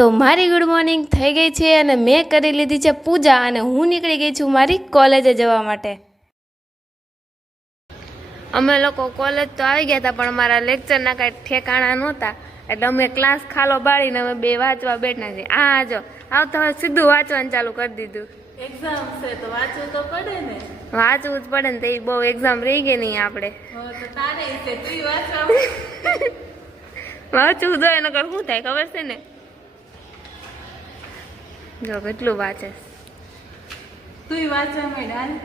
તો મારી good morning થઈ ગઈ છે અને મેં કરી લીધી છે પૂજા અને હું નીકળી ગઈ છું મારી કોલેજે જવા માટે. અમે લોકો કોલેજ તો આવી ગયા હતા પણ મારા લેક્ચરના કાંઈ ઠેકાણા નહોતા એટલે અમે ક્લાસ ખાલો બાળીને અમે બે વાંચવા બેઠા છીએ. આ જો આવતા હવે સીધું વાંચવાનું ચાલુ કરી દીધું. એક્ઝામ છે તો વાંચવું તો પડે ને. વાંચવું જ પડે ને, તો એ બહુ એક્ઝામ રહી ગઈ નહીં આપણે. તો તારે છે તું વાંચવા વાંચવું જોઈએ નકર શું થાય ખબર છે ને. જો કેટલું વાંચે તું વાંચવા માંડ.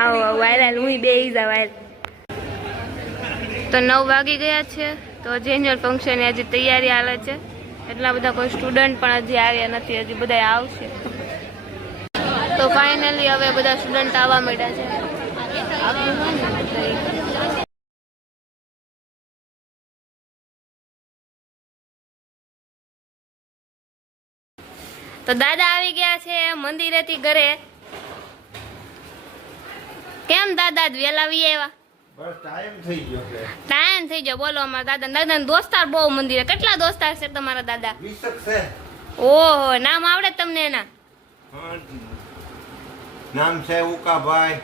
આવો વાયરલ હું બે ઈઝા વાયરલ. તો 9 વાગી ગયા છે તો હજી એન્યુઅલ ફંક્શનની હજી તૈયારી હાલે છે. એટલા બધા કોઈ સ્ટુડન્ટ પણ હજી આવ્યા નથી, હજી બધા આવશે. તો ફાઇનલી હવે બધા સ્ટુડન્ટ આવવા માંડ્યા છે. તો દાદા આવી ગયા છે મંદિરેથી ઘરે. કેમ દાદા વેલા વી આવ્યા? બસ ટાઈમ થઈ ગયો છે. ટાઈમ થઈ ગયો. બોલો અમારા દાદા દોસ્તાર બહુ મંદિરે. કેટલા દોસ્તાર છે તમારા દાદા? 20 છે. ઓહો, નામ આવડે તમને એના? નામ છે ઉકાભાઈ,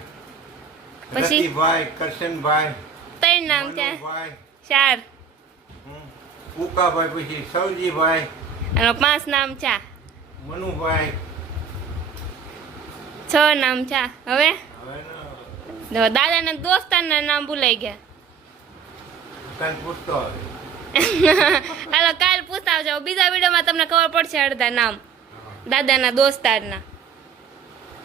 પછી રતિભાઈ, કરશનભાઈ, 3 નામ છે. મનુભાઈ, 4 ઉકાભાઈ, પછી સૌજીભાઈ અને 5 નામ છે. મનુભાઈ, 6 નામ છે. હવે હવે દાદાના દોસ્તારના નામ ભૂલાઈ ગયા. કાલ પૂછતો આવે. હાલો કાલ પૂછતા આવજો. બીજા વિડીયોમાં તમને ખબર પડશે અડધા નામ દાદાના દોસ્તારના.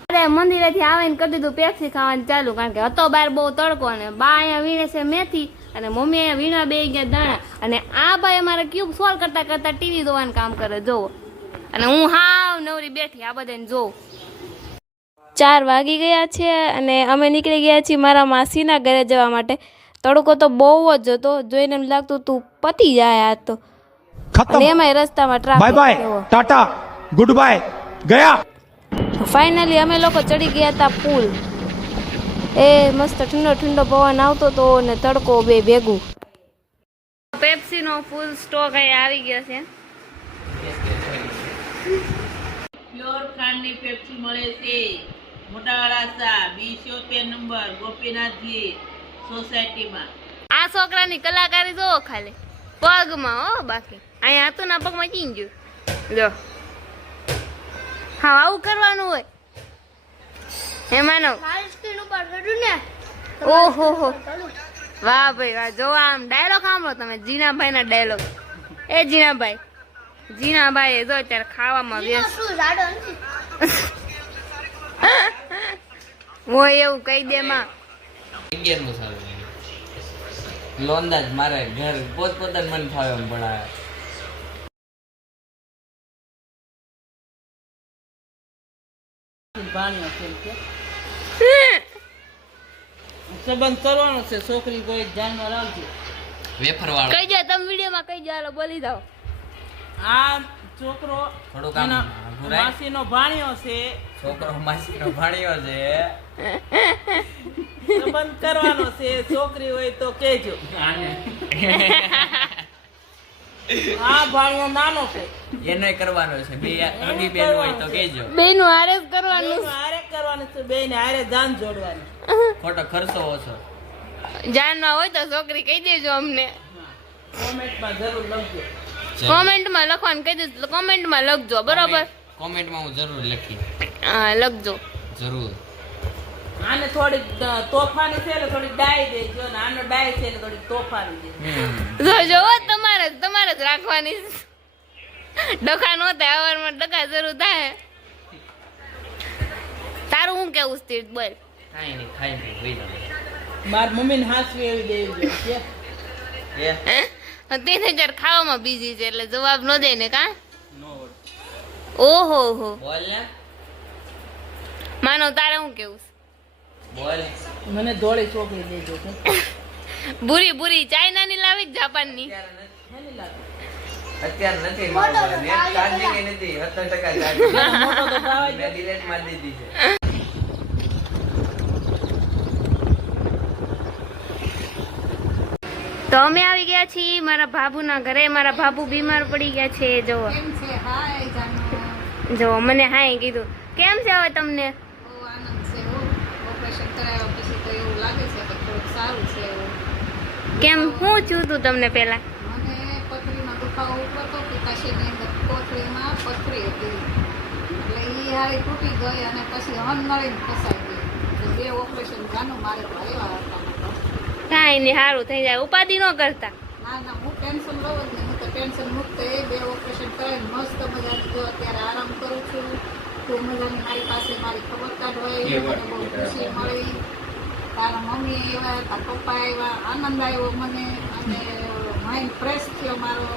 અરે મંદિરેથી આવીને કરી દીધું પેપ્સી ખાવાનું ચાલુ, કારણ કે હતો બહાર બહુ તડકો ને બા અહીંયા વીણે છે મેથી અને મમ્મી અહીંયા વીણા બે ગયા દાણા અને આ ભાઈ અમારે ક્યુબ સોલ્વ કરતા કરતા ટીવી જોવાનું કામ કરે જોવો. અને હું હાવ નવરી બેઠી આ બધાને જોઉં. 4 વાગી ગયા છે અને અમે નીકળી ગયા છીએ મારા માસીના ઘરે જવા માટે. તડકો તો બહુ જ હતો, જોઈને એમ લાગતું તું પતી જાય આ તો. અને એમાંય રસ્તામાં traffic. Bye bye, Tata, good bye, ગયા. ફાઇનલી અમે લોકો ચડી ગયા હતા પુલ. એ મસ્ત ઠંડો ઠંડો પવન આવતો હતો ને તડકો બે ભેગું. પેપ્સીનો ફૂલ સ્ટોક અહીં આવી ગયો છે. પ્યોર ખાંડની પેપ્સી મળે છે મોટાવાળા B77 નંબર ગોપીનાથજી સોસાયટીમાં. આ છોકરાની કલાકારી જોવો ખાલી પગમાં હો, બાકી અહીંયા હતું ના પગમાં ચીન ગયું. જો હા આવું કરવાનું હોય એમાંનો. ઓહો હો, વાહ ભાઈ વાહ. જો આમ ડાયલોગ સાંભળો તમે, જીનાભાઈ ના ડાયલોગ. એ જીનાભાઈ, જીનાભાઈ જો અત્યારે ખાવામાં વ્યસ્ત હોય એવું કહી દે માં. લોંદા જ મારે ઘર પોતપોતાનું મન ફાવે એમ ભણાવે. સંબંધ કરવાનો છે, છોકરી કોઈ ધ્યાનમાં રાખજો. વેફર વાળો કહી દો તમે વિડીયોમાં કહી દો, હાલો બોલી જાઓ. આ છોકરો થોડુંક આમ એના ઘુરાય. માસીનો ભાણિયો છે. છોકરો માસીનો ભાણિયો છે. સંબંધ કરવાનો છે, છોકરી હોય તો કહેજો. આ ભાણિયો નાનો છે, એનોય કરવાનો છે. બે અઢી બેન હોય તો કહેજો. બેનું હારે જ કરવાનું. હારે કરવાનું છે, બેને હારે જાન જોડવાની. ખોટો ખર્ચો ઓછો. જાનમાં હોય તો છોકરી કહી દેજો અમને. કોમેન્ટમાં જરૂર લખજો. કોમેન્ટમાં લખવાનું કહી દેજો, કોમેન્ટમાં લખજો બરોબર. કોમેન્ટમાં હું જરૂર લખી. હા લખજો જરૂર. આને થોડીક તોફાની છે એટલે થોડીક ડાય દેજો ને આનો ડાય છે એટલે થોડીક તોફાની દેજો. જો તમારે જ રાખવાની. ડખા નો થાય, હવારમાં ડખા જરૂર થાય. તારું હું કેવું સ્થિર બોલ. કાંઈ નહીં, ખાઈ નહીં, હોઈ જાવ. માર મમ્મીને હાસવી એવી દેવી જોઈએ. તેને જર ખાવામાં બીજી છે એટલે જવાબ ન દે ને કા. ઓહો હો, બોલ ને, માનવ તારે હું કેવું? બોલ. મને ધોળી છોકરી દેજો કે બુરી ચાઇના ની લાવી જાપાનની? હેની લાગે અત્યારે નથી મારો નેટ ચાર્જિંગ નથી, 70% ચાર્જિંગ. મોટો તો થવા જ મેં ડિલીટ મારી દીધી છે. તો અમે આવી ગયા છીએ મારા ભાભુના ઘરે. મારા ભાભુ બીમાર પડી ગયા છે. જો જો મને હાય કીધું. કેમ છે હવે તમને? બહુ આનંદ છે હો. ઓપરેશન કરાવ્યા પછી તો એવું લાગે છે કે થોડુંક સારું છે એવું. કેમ શું થયું તું તમને પેલા? મને પથરીમાં દુખાવો ઉઠતો પિત્તાશયની અંદર કોથળીમાં પથરી હતી એટલે એ હારી તૂટી ગઈ અને પછી હનનળીને ફસાઈ ગઈ તો 2 ઓપરેશન જાનું મારે તો આવ્યા હતા નકર. કાંઈ નહીં, સારું થઈ જાય. ઉપાધિ ન કરતા. ના ના હું ટેન્શન લઉં જ નહીં. હું તો ટેન્શન મુક્ત એ 2 ઓપરેશન કરાવીને મસ્ત મજાની જો અત્યારે આરામ કરું છું. ખૂબ મજાની મારી પાસે મારી ખબર કાઢવાઈ મને બહુ ખુશી મળી. તારા મમ્મી આવ્યા, તારા પપ્પા આવ્યા, આનંદ આવ્યો મને અને માઇન્ડ ફ્રેશ થયો મારો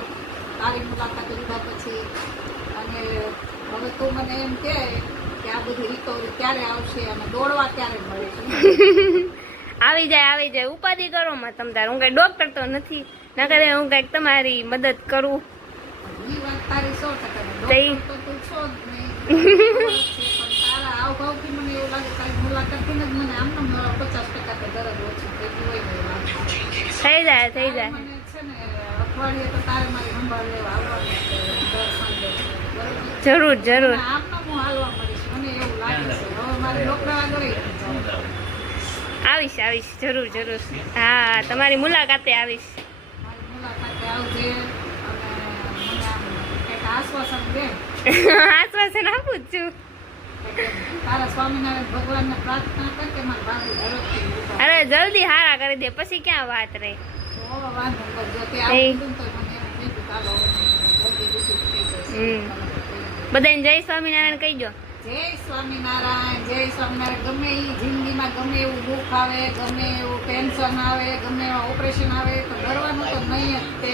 તારી મુલાકાત લીધા પછી. અને હવે તું મને એમ કહે કે આ બધી રિકવરી ક્યારે આવશે અને દોડવા ક્યારે મળે છે. આવી જાય. ઉપાધિ કરો માં તમ તાર. હું કઈ ડોક્ટર તો નથી, નકર હું કઈક તમારી મદદ કરું. ઈ વાત તારી 100% તઈ. ડોક્ટર તો તું છો જ નહીં. પણ તારા હાવભાવથી મને એવું લાગે તારી મુલાકાતથી જ મને આમનો 50% તો દરદ ઓછી થઈ ગઈ હોય ને એવું લાગે. થઈ જાય. મને છે ને અઠવાડિયે તો તારે મારી સંભાળ લેવા આવવાનું છે દર સંડે. બરોબર? જરૂર. અને આમનો હું હાલવા મળીશ મને એવું લાગે છે. હવે મારે ડોક્ટર આગળ જવું. આવીશ. જરૂર. હા, તમારી મુલાકાતે આવીશ. મારી મુલાકાતે આવજે અને મને આમ કંઈક આશ્વાસન દે. આશ્વાસન આપું જ છું. તારા સ્વામિનારાયણ ભગવાનને પ્રાર્થના કર કે મારા બાબુ ઝડપથી ઉભા અરે જલ્દી હારા કરી દે, પછી ક્યાં વાત રહી. તો વાંધો નહીં. જો તે એ. આવું કીધું ને તો મને એમ થઈ ગયું ચાલો હવે જલ્દી રૂટીન થઈ જશે. બધાને જય સ્વામિનારાયણ કહીજો. જય સ્વામિનારાયણ. ગમે એ જિંદગીમાં ગમે એવું દુઃખ આવે, ગમે એવું ટેન્શન આવે, ગમે એવા ઓપરેશન આવે તો ડરવાનું તો નહીં જ તે.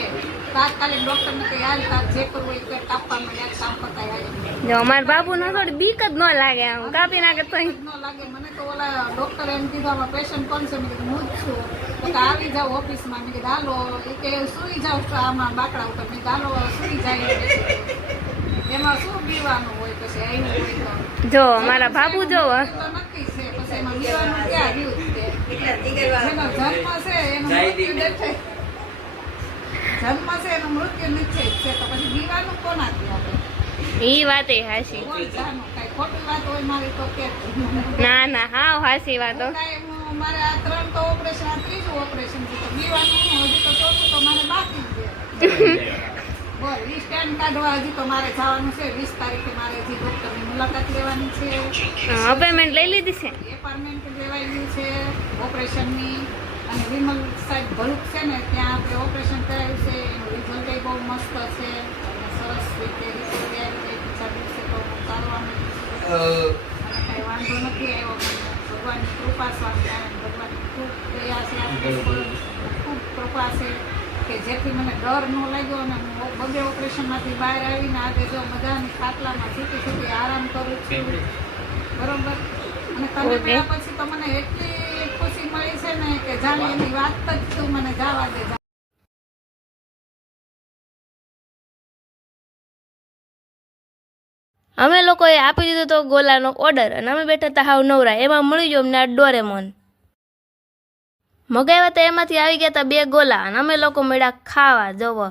તાત્કાલિક ડોક્ટરને કહી હાલ તાર જે કરવું હોય તે કાપવાનું યાદ કામ પતાય હાલ. જો અમારા બાબુ નો થોડી બીક જ ન લાગે, આમ કાપી નાખે તો ન લાગે મને તો ઓલા ડોક્ટર એમ કીધું આમાં પેશન્ટ કોણ છે? મેં કીધું હું જ છું. તો કે આવી જાવ ઓફિસમાં. મેં કીધું હાલો. એ કે સુઈ જાવ છો આમાં બાકડા ઉપર. મેં કીધું હાલો સુઈ જાય. એમાં શું પીવાનું હોય પછી આવ્યું હોય તો જો મારા બાબુ જોવો. એ તો નક્કી છે. પછી એમાં પીવાનું ક્યાં રહ્યું જ તે. જેનો જન્મ છે એનું મૃત્યુ દેખાય. જન્મ છે એનું મૃત્યુ નિશ્ચિત છે તો પછી પીવાનું કોનાથી આપણે? ઈ વાતે હાસી. કોઈ જાણો કાંઈ ખોટી વાત હોય મારી તો કે ના હાવ હાસી વાતો. મારે આ 3 તો ઓપરેશન, આ 3જું ઓપરેશન છે તો પીવાનું હજી તો 4થું તો મારે બાકી છે. બોલ ઈ સ્ટેન્ડ કાઢવા હજી તો મારે જવાનું છે. 20 તારીખે મારે હજી ડોક્ટરની મુલાકાત લેવાની છે. અપોઇન્ટમેન્ટ લઈ લીધી છે. એપાર્ટમેન્ટ લેવાઈ ગયું છે ઓપરેશનની. અને વિમલ સાહેબ ભરૂચ છે ને ત્યાં આપણે ઓપરેશન કરાવ્યું છે. એનું રિઝલ્ટ બહુ મસ્ત છે અને સરસ રીતે રિપોર્ટ આવી જાય. બીજા દિવસે તો ચાલવાનું કાંઈ વાંધો નથી આવ્યો મને. ભગવાનની કૃપા સ્વામિનારાયણ ભગવાનની ખૂબ દયા છે. આપણી પર ખૂબ કૃપા છે કે જેથી મને ડર ન લાગ્યો અને હું બબે ઓપરેશનમાંથી બહાર આવીને આજે જો મજાની ખાટલામાં છૂટી આરામ કરું છું. બરોબર? અને તમે મળ્યા પછી તો મને એટલી ખુશી મળી છે ને કે જાણે એની વાત જ તું મને જવા દે. અમે લોકોએ આપી દીધો તો ગોલાનો ઓર્ડર અને અમે બેઠા હતા હાવ નવરા. એમાં મળી ગયો અમને આ ડોરેમોન. મગાવ્યા તો એમાંથી આવી ગયા હતા 2 ગોલા અને અમે લોકો મળ્યા ખાવા. જોવો